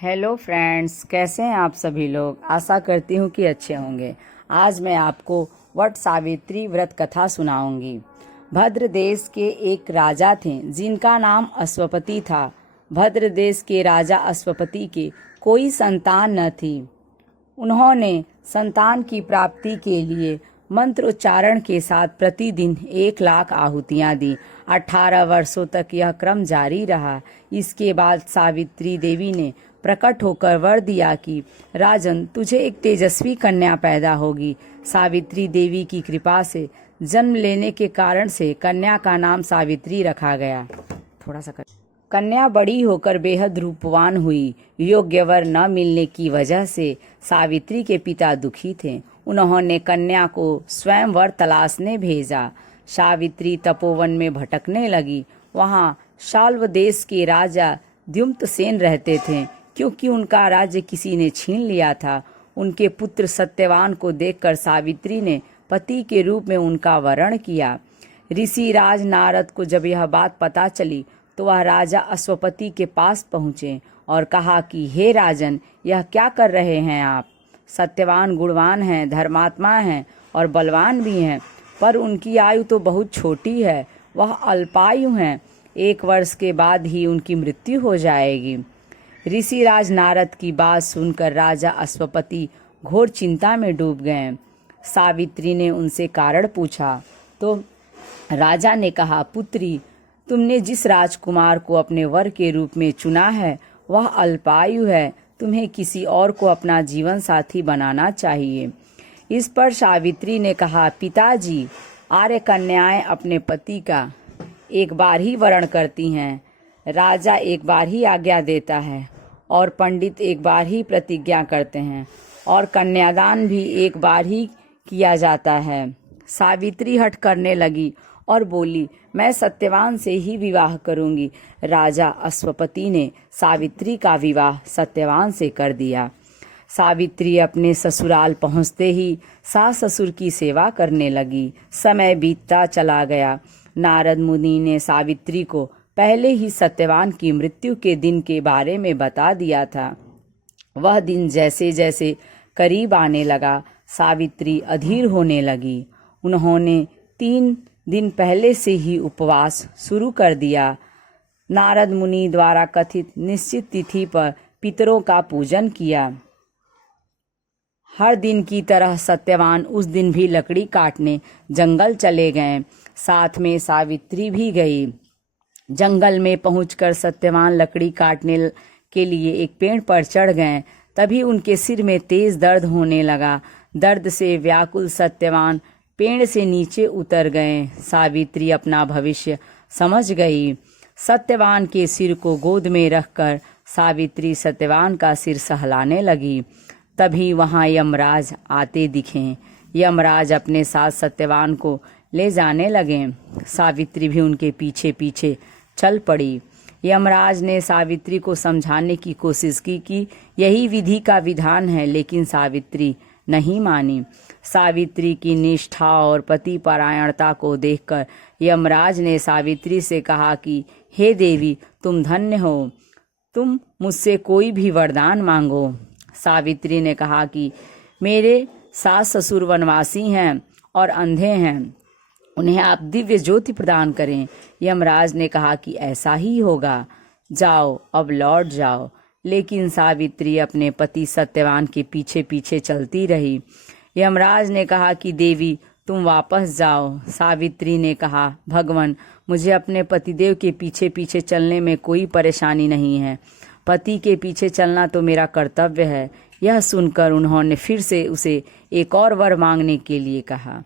Hello friends, कैसे हैं आप सभी लोग। आशा करती हूँ कि अच्छे होंगे। आज मैं आपको वट सावित्री व्रत कथा सुनाऊंगी। भद्र देश के एक राजा थे जिनका नाम अश्वपति था। भद्र देश के राजा अश्वपति के कोई संतान न थी। उन्होंने संतान की प्राप्ति के लिए मंत्रोच्चारण के साथ प्रतिदिन 1,00,000 आहुतियां दी। 18 वर्षों तक यह क्रम जारी रहा। इसके बाद सावित्री देवी ने प्रकट होकर वर दिया कि राजन, तुझे एक तेजस्वी कन्या पैदा होगी। सावित्री देवी की कृपा से जन्म लेने के कारण से कन्या का नाम सावित्री रखा गया। कन्या बड़ी होकर बेहद रूपवान हुई। योग्य वर न मिलने की वजह से सावित्री के पिता दुखी थे। उन्होंने कन्या को स्वयं वर तलाशने भेजा। सावित्री तपोवन में भटकने लगी। वहां शाल्व देश के राजा द्युम्नसेन रहते थे। क्योंकि उनका राज्य किसी ने छीन लिया था, उनके पुत्र सत्यवान को देखकर सावित्री ने पति के रूप में उनका वरण किया। ऋषि राज नारद को जब यह बात पता चली तो वह राजा अश्वपति के पास पहुँचे और कहा कि हे राजन, यह क्या कर रहे हैं आप। सत्यवान गुणवान हैं, धर्मात्मा हैं और बलवान भी हैं, पर उनकी आयु तो बहुत छोटी है। वह अल्पायु हैं। 1 वर्ष के बाद ही उनकी मृत्यु हो जाएगी। ऋषिराज नारद की बात सुनकर राजा अश्वपति घोर चिंता में डूब गए। सावित्री ने उनसे कारण पूछा तो राजा ने कहा, पुत्री, तुमने जिस राजकुमार को अपने वर के रूप में चुना है वह अल्पायु है। तुम्हें किसी और को अपना जीवन साथी बनाना चाहिए। इस पर सावित्री ने कहा, पिताजी, आर्य कन्याएं अपने पति का एक बार ही वरण करती हैं। राजा एक बार ही आज्ञा देता है और पंडित एक बार ही प्रतिज्ञा करते हैं और कन्यादान भी एक बार ही किया जाता है। सावित्री हठ करने लगी और बोली, मैं सत्यवान से ही विवाह करूंगी। राजा अश्वपति ने सावित्री का विवाह सत्यवान से कर दिया। सावित्री अपने ससुराल पहुंचते ही सास ससुर की सेवा करने लगी। समय बीतता चला गया। नारद मुनि ने सावित्री को पहले ही सत्यवान की मृत्यु के दिन के बारे में बता दिया था। वह दिन जैसे जैसे करीब आने लगा, सावित्री अधीर होने लगी। उन्होंने 3 दिन पहले से ही उपवास शुरू कर दिया। नारद मुनि द्वारा कथित निश्चित तिथि पर पितरों का पूजन किया। हर दिन की तरह सत्यवान उस दिन भी लकड़ी काटने जंगल चले गए। साथ में सावित्री भी गई। जंगल में पहुंचकर सत्यवान लकड़ी काटने के लिए एक पेड़ पर चढ़ गए। तभी उनके सिर में तेज दर्द होने लगा। दर्द से व्याकुल सत्यवान पेड़ से नीचे उतर गए। सावित्री अपना भविष्य समझ गई। सत्यवान के सिर को गोद में रखकर सावित्री सत्यवान का सिर सहलाने लगी। तभी वहां यमराज आते दिखे। यमराज अपने साथ सत्यवान को ले जाने लगे। सावित्री भी उनके पीछे पीछे चल पड़ी। यमराज ने सावित्री को समझाने की कोशिश की कि यही विधि का विधान है, लेकिन सावित्री नहीं मानी। सावित्री की निष्ठा और पति परायणता को देखकर यमराज ने सावित्री से कहा कि हे देवी, तुम धन्य हो। तुम मुझसे कोई भी वरदान मांगो। सावित्री ने कहा कि मेरे सास ससुर वनवासी हैं और अंधे हैं, उन्हें आप दिव्य ज्योति प्रदान करें। यमराज ने कहा कि ऐसा ही होगा। जाओ, अब लौट जाओ। लेकिन सावित्री अपने पति सत्यवान के पीछे पीछे चलती रही। यमराज ने कहा कि देवी, तुम वापस जाओ। सावित्री ने कहा, भगवान, मुझे अपने पतिदेव के पीछे पीछे चलने में कोई परेशानी नहीं है। पति के पीछे चलना तो मेरा कर्तव्य है। यह सुनकर उन्होंने फिर से उसे एक और वर मांगने के लिए कहा।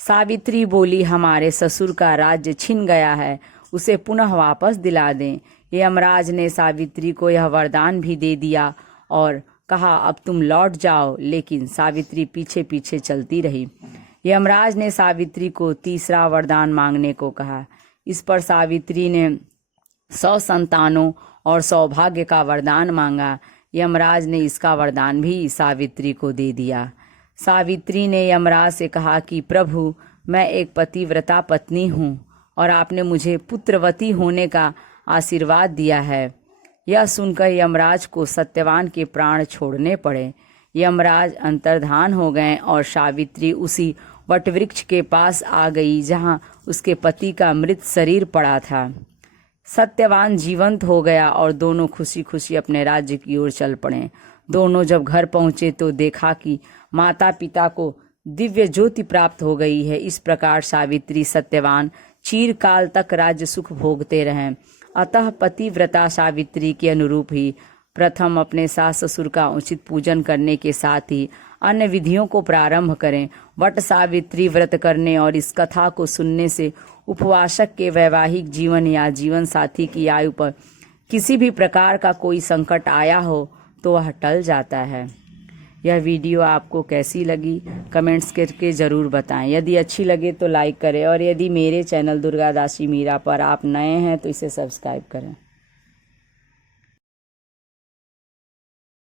सावित्री बोली, हमारे ससुर का राज्य छिन गया है, उसे पुनः वापस दिला दें। यमराज ने सावित्री को यह वरदान भी दे दिया और कहा, अब तुम लौट जाओ। लेकिन सावित्री पीछे पीछे चलती रही। यमराज ने सावित्री को तीसरा वरदान मांगने को कहा। इस पर सावित्री ने 100 संतानों और सौभाग्य का वरदान मांगा। यमराज ने इसका वरदान भी सावित्री को दे दिया। सावित्री ने यमराज से कहा कि प्रभु, मैं एक पतिव्रता पत्नी हूँ और आपने मुझे पुत्रवती होने का आशीर्वाद दिया है। यह सुनकर यमराज को सत्यवान के प्राण छोड़ने पड़े। यमराज अंतर्धान हो गए और सावित्री उसी वटवृक्ष के पास आ गई जहां उसके पति का मृत शरीर पड़ा था। सत्यवान जीवंत हो गया और दोनों खुशी खुशी अपने राज्य की ओर चल पड़े। दोनों जब घर पहुंचे तो देखा कि माता पिता को दिव्य ज्योति प्राप्त हो गई है। इस प्रकार सावित्री सत्यवान चिरकाल तक राज्य सुख भोगते रहें। अतः पतिव्रता सावित्री के अनुरूप ही प्रथम अपने सास ससुर का उचित पूजन करने के साथ ही अन्य विधियों को प्रारंभ करें। वट सावित्री व्रत करने और इस कथा को सुनने से उपवासक के वैवाहिक जीवन या जीवन साथी की आयु पर किसी भी प्रकार का कोई संकट आया हो तो वह टल जाता है। यह वीडियो आपको कैसी लगी कमेंट्स करके ज़रूर बताएं। यदि अच्छी लगे तो लाइक करें और यदि मेरे चैनल दुर्गा दासी मीरा पर आप नए हैं तो इसे सब्सक्राइब करें।